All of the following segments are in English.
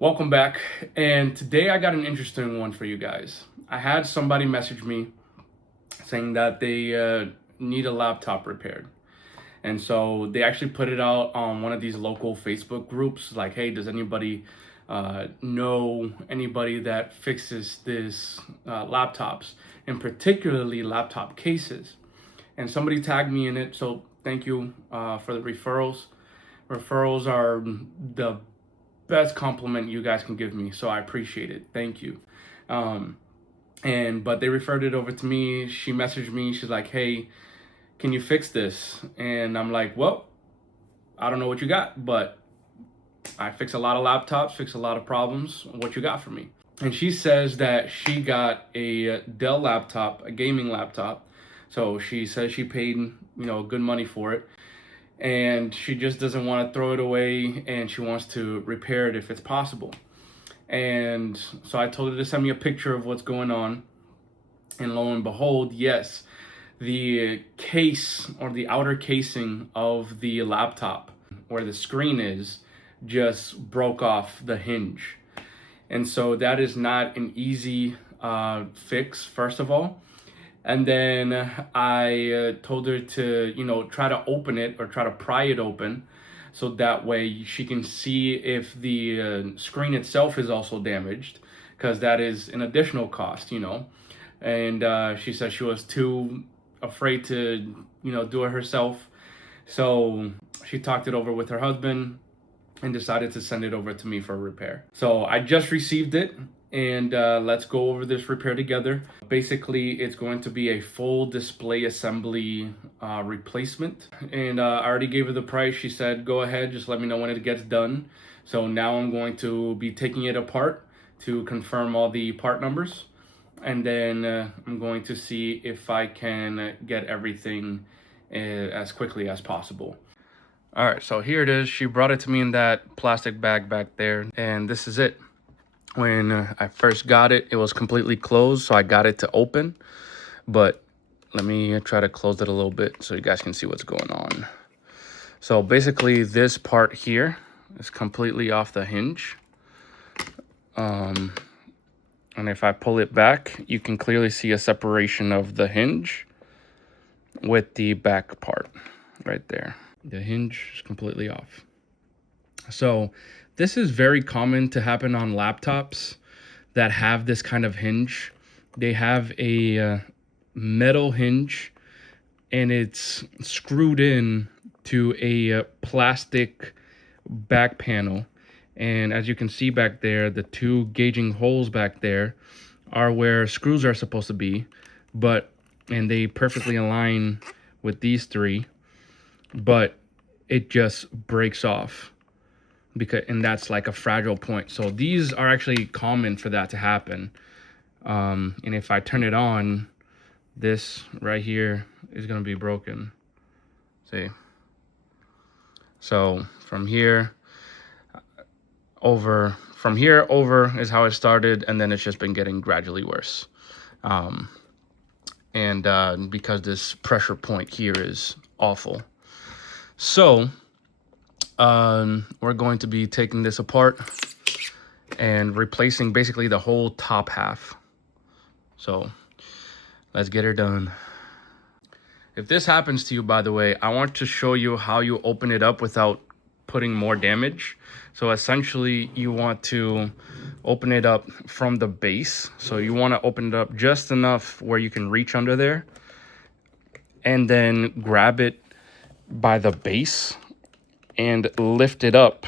Welcome back, and today I got an interesting one for you guys. I had somebody message me saying that they need a laptop repaired. And so they actually put it out on one of these local Facebook groups like, hey, does anybody know anybody that fixes this laptops, and particularly laptop cases? And somebody tagged me in it, so thank you for the referrals. Referrals are the best compliment you guys can give me, so I appreciate it. Thank you. But they referred it over to me. She messaged me. She's like, "Hey, can you fix this?" And I'm like, "Well, I don't know what you got, but I fix a lot of laptops, fix a lot of problems. What you got for me?" And she says that she got a Dell laptop, a gaming laptop. So she says she paid, good money for it, and she just doesn't want to throw it away, and she wants to repair it if it's possible. And so I told her to send me a picture of what's going on, and lo and behold, yes, the case or the outer casing of the laptop where the screen is just broke off the hinge. And so that is not an easy fix, first of all. And then I told her to, try to open it or try to pry it open, so that way she can see if the screen itself is also damaged, because that is an additional cost. And she said she was too afraid to, do it herself. So she talked it over with her husband and decided to send it over to me for repair. So I just received it, and let's go over this repair together. Basically, it's going to be a full display assembly replacement. And I already gave her the price. She said, go ahead, just let me know when it gets done. So now I'm going to be taking it apart to confirm all the part numbers. And then I'm going to see if I can get everything as quickly as possible. All right, so here it is. She brought it to me in that plastic bag back there, and this is it. When I first got it, it was completely closed, so I got it to open. But let me try to close it a little bit so you guys can see what's going on. So basically, this part here is completely off the hinge. And if I pull it back, you can clearly see a separation of the hinge with the back part right there. The hinge is completely off. So this is very common to happen on laptops that have this kind of hinge. They have a metal hinge, and it's screwed in to a plastic back panel. And as you can see back there, the two gauging holes back there are where screws are supposed to be, and they perfectly align with these three, but it just breaks off, and that's like a fragile point. So these are actually common for that to happen. And if I turn it on, this right here is going to be broken. See? So from here over is how it started, and then it's just been getting gradually worse. Because this pressure point here is awful. So we're going to be taking this apart and replacing basically the whole top half. So let's get her done. If this happens to you, by the way, I want to show you how you open it up without putting more damage. So essentially, you want to open it up from the base. So you want to open it up just enough where you can reach under there, and then grab it by the base and lift it up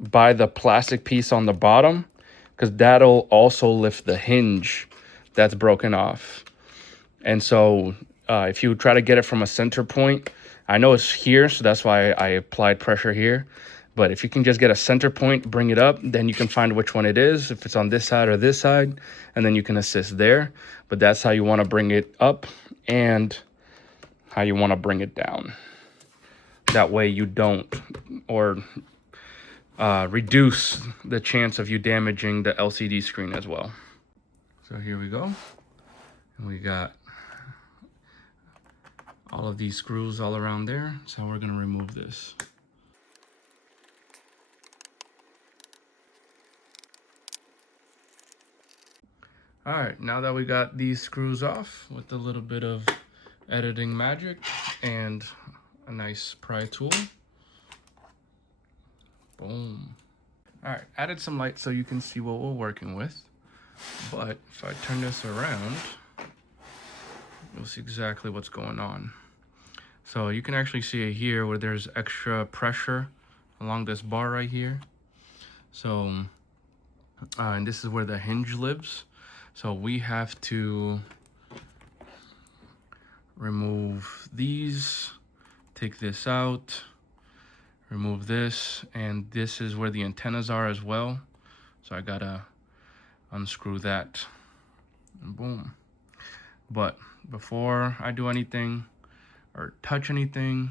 by the plastic piece on the bottom, because that'll also lift the hinge that's broken off. And so if you try to get it from a center point, I know it's here, so that's why I applied pressure here. But if you can just get a center point, bring it up, then you can find which one it is, if it's on this side or this side, and then you can assist there. But that's how you want to bring it up and how you want to bring it down. That way you don't, or reduce the chance of you damaging the LCD screen as well. So here we go. And we got all of these screws all around there. So we're going to remove this. All right, now that we got these screws off with a little bit of editing magic and a nice pry tool, boom. All right, added some light so you can see what we're working with. But if I turn this around, you'll see exactly what's going on. So you can actually see it here where there's extra pressure along this bar right here. So, and this is where the hinge lives. So we have to remove these, take this out, remove this, and this is where the antennas are as well. So I gotta unscrew that, and boom. But before I do anything or touch anything,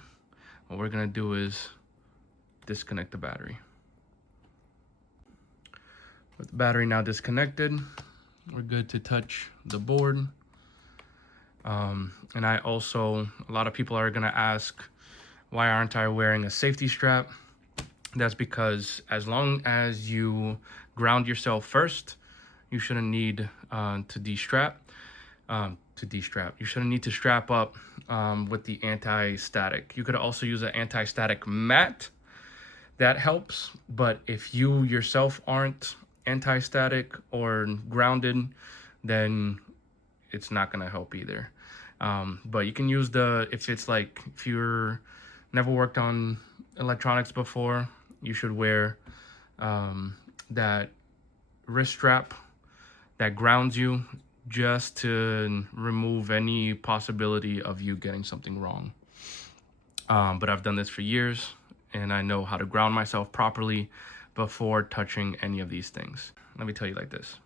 what we're gonna do is disconnect the battery. With the battery now disconnected, we're good to touch the board. And I also, a lot of people are gonna ask, why aren't I wearing a safety strap? That's because as long as you ground yourself first, you shouldn't need to de-strap. You shouldn't need to strap up with the anti-static. You could also use an anti-static mat. That helps, but if you yourself aren't anti-static or grounded, then it's not gonna help either. But you can use if you're never worked on electronics before, you should wear that wrist strap that grounds you, just to remove any possibility of you getting something wrong. But I've done this for years, and I know how to ground myself properly before touching any of these things. Let me tell you like this.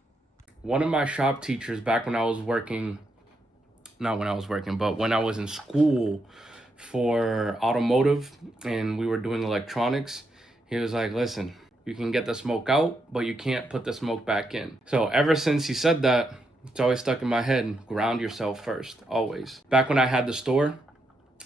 One of my shop teachers back when I was working, not when I was working, but when I was in school for automotive and we were doing electronics, he was like, listen, you can get the smoke out, but you can't put the smoke back in. So ever since he said that, it's always stuck in my head, ground yourself first, always. Back when I had the store,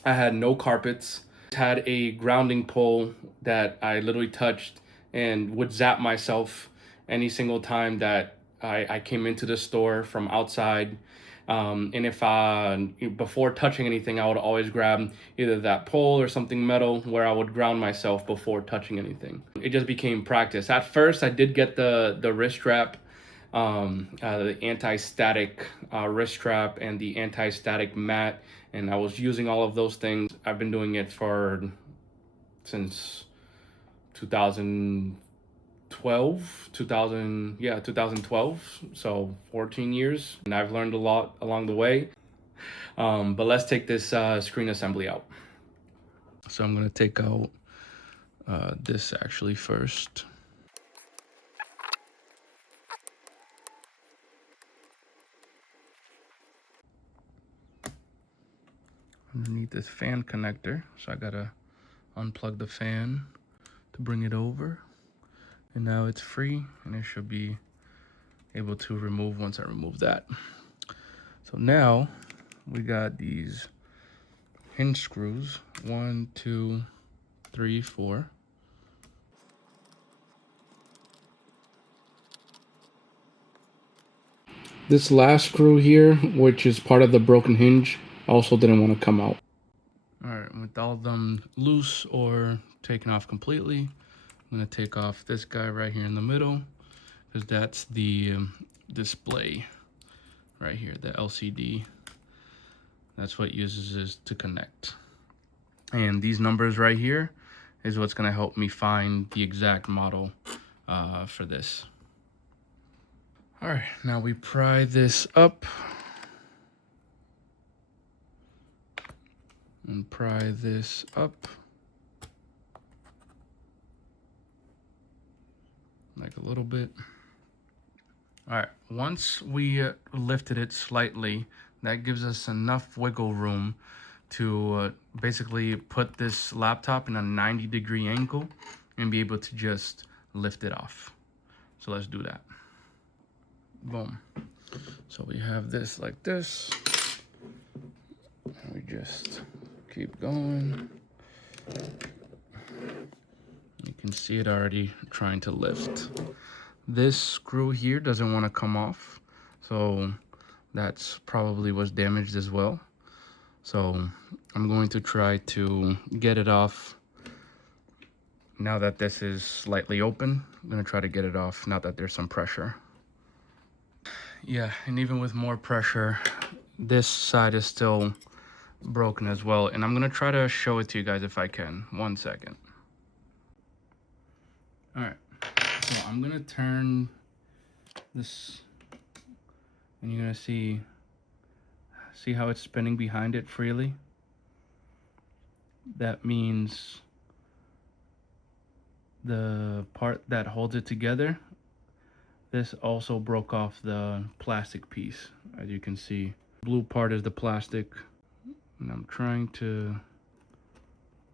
I had no carpets, had a grounding pole that I literally touched and would zap myself any single time that I came into the store from outside. And if before touching anything, I would always grab either that pole or something metal where I would ground myself before touching anything. It just became practice. At first, I did get the wrist strap, the anti-static wrist strap and the anti-static mat, and I was using all of those things. I've been doing it since 2012, so 14 years, and I've learned a lot along the way. But let's take this screen assembly out. So I'm gonna take out this actually first. Underneath this fan connector, so I gotta unplug the fan to bring it over, and now it's free and it should be able to remove once I remove that. So now we got these hinge screws, 1, 2, 3, 4. This last screw here, which is part of the broken hinge, also didn't want to come out. All right, with all of them loose or taken off completely, I'm gonna take off this guy right here in the middle, because that's the display right here, the LCD. That's what uses is to connect. And these numbers right here is what's gonna help me find the exact model for this. All right, now we pry this up and pry this up like a little bit. All right, once we lifted it slightly, that gives us enough wiggle room to basically put this laptop in a 90-degree angle and be able to just lift it off. So let's do that. Boom. So we have this like this. And we just keep going. You can see it already trying to lift. This screw here doesn't want to come off, So that's probably was damaged as well. So I'm going to try to get it off. Now that this is slightly open, I'm gonna try to get it off now that there's some pressure. Yeah, and even with more pressure, this side is still broken as well. And I'm gonna try to show it to you guys if I can. 1 second. All right, so I'm gonna turn this, and you're gonna see how it's spinning behind it freely. That means the part that holds it together, this also broke off the plastic piece. As you can see, blue part is the plastic, and I'm trying to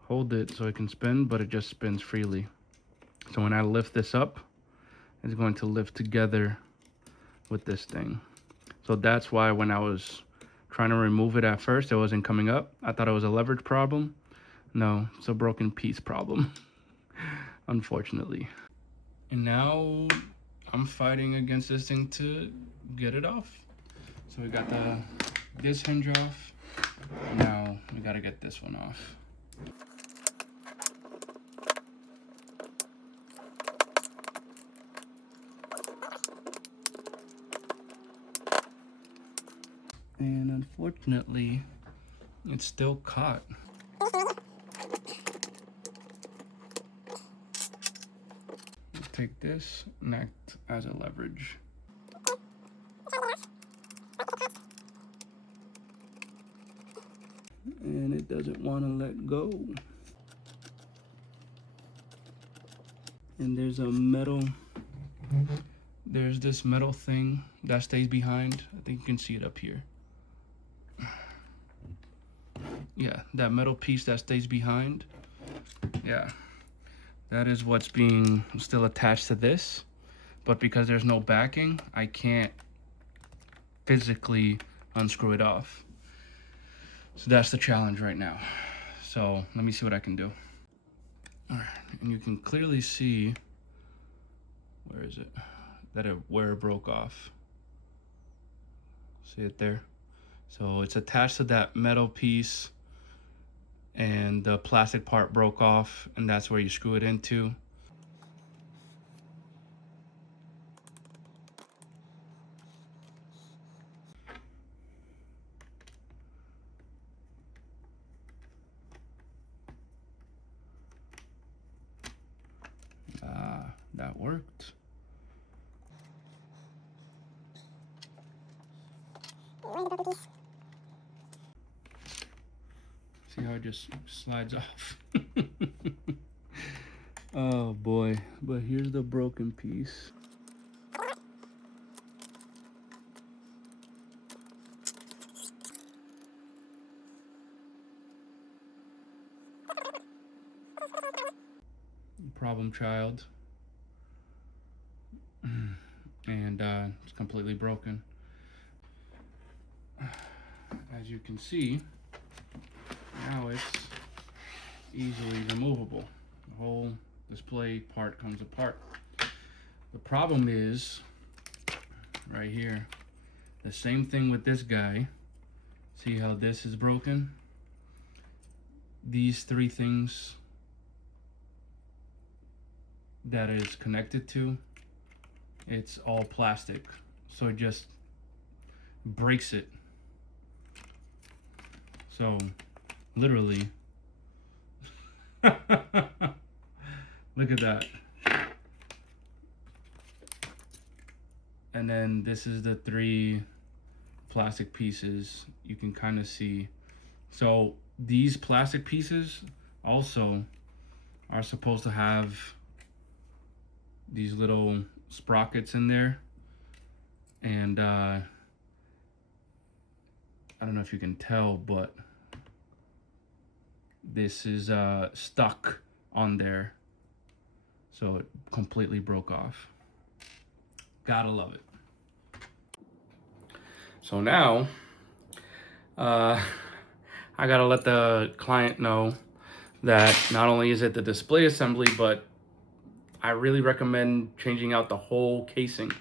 hold it so it can spin, but it just spins freely. So when I lift this up, it's going to lift together with this thing. So that's why when I was trying to remove it at first, it wasn't coming up. I thought it was a leverage problem. No, it's a broken piece problem, unfortunately. And now I'm fighting against this thing to get it off. So we got this hinge off. Now we gotta get this one off. And unfortunately, it's still caught. Take this and act as a leverage. And it doesn't want to let go. And there's this metal thing that stays behind. I think you can see it up here. Yeah, that metal piece that stays behind. Yeah, that is what's being still attached to this. But because there's no backing, I can't physically unscrew it off. So that's the challenge right now. So let me see what I can do. All right, and you can clearly see, where is it? Where it broke off. See it there? So it's attached to that metal piece, and the plastic part broke off, and that's where you screw it into. That worked. See how it just slides off? Oh boy, but here's the broken piece. Problem child. And it's completely broken. As you can see, now it's easily removable. The whole display part comes apart. The problem is right here, the same thing with this guy. See how this is broken? These three things that is connected to, it's all plastic, so it just breaks it. So literally, look at that. And then this is the three plastic pieces you can kind of see. So these plastic pieces also are supposed to have these little sprockets in there, and I don't know if you can tell, but this is stuck on there, so it completely broke off. Gotta love it. So now I gotta let the client know that not only is it the display assembly, but I really recommend changing out the whole casing.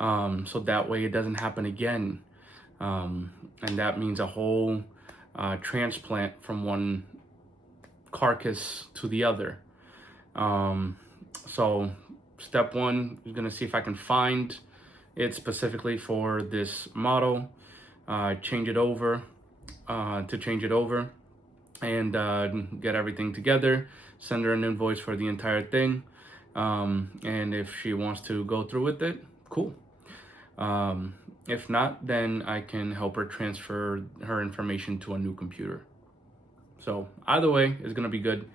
so that way it doesn't happen again. And that means a whole transplant from one carcass to the other. So step one is gonna see if I can find it specifically for this model, change it over, and get everything together, send her an invoice for the entire thing. And if she wants to go through with it, cool. If not, then I can help her transfer her information to a new computer. So either way, it's gonna be good.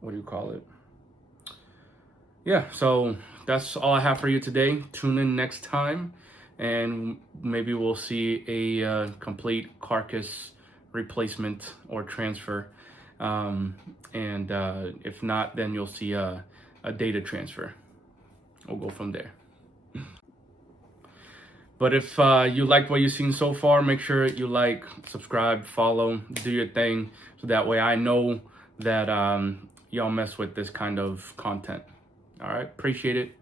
What do you call it? Yeah, so that's all I have for you today. Tune in next time, and maybe we'll see a complete carcass replacement or transfer. And if not, then you'll see a data transfer. We'll go from there. But if you like what you've seen so far, make sure you like, subscribe, follow, do your thing, so that way I know that y'all mess with this kind of content. All right, appreciate it.